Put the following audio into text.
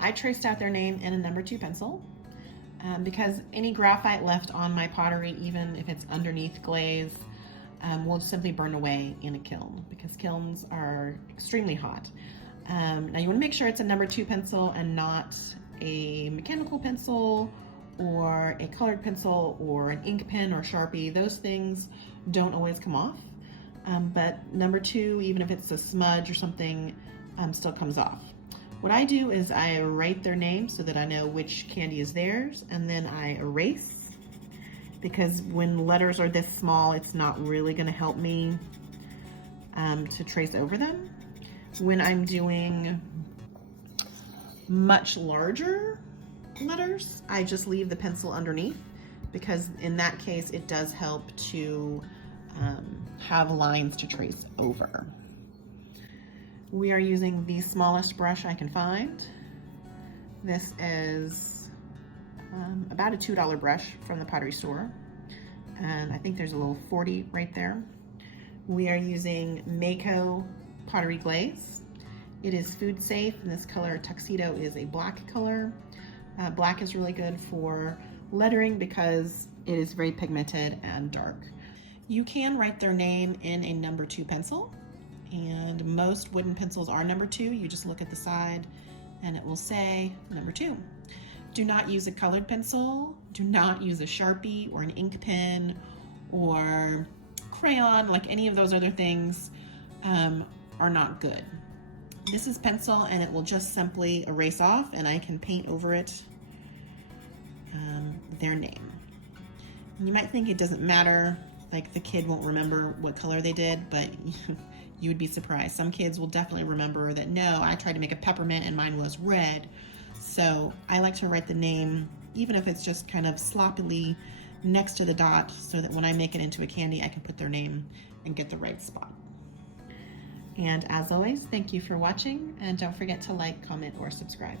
I traced out their name in a number 2 pencil because any graphite left on my pottery, even if it's underneath glaze, will simply burn away in a kiln because kilns are extremely hot. Now you want to make sure it's a number 2 pencil and not a mechanical pencil or a colored pencil or an ink pen or Sharpie. Those things don't always come off, but number 2, even if it's a smudge or something, still comes off. What I do is I write their name so that I know which candy is theirs, and then I erase, because when letters are this small, it's not really going to help me to trace over them. When I'm doing much larger letters, I just leave the pencil underneath, because in that case it does help to have lines to trace over. We are using the smallest brush I can find. This is about a $2 brush from the Pottery store, and I think there's a little 40 right there. We are using Mako Pottery Glaze. It is food safe, and this color tuxedo is a black color. Black is really good for lettering because it is very pigmented and dark. You can write their name in a number 2 pencil, and most wooden pencils are number 2. You just look at the side and it will say number 2. Do not use a colored pencil. Do not use a Sharpie or an ink pen or crayon. Like any of those other things are not good. This is pencil, and it will just simply erase off, and I can paint over it their name. And you might think it doesn't matter, like the kid won't remember what color they did, but you would be surprised. Some kids will definitely remember that, no, I tried to make a peppermint and mine was red. So I like to write the name, even if it's just kind of sloppily next to the dot, so that when I make it into a candy, I can put their name and get the right spot. And as always, thank you for watching, and don't forget to like, comment, or subscribe.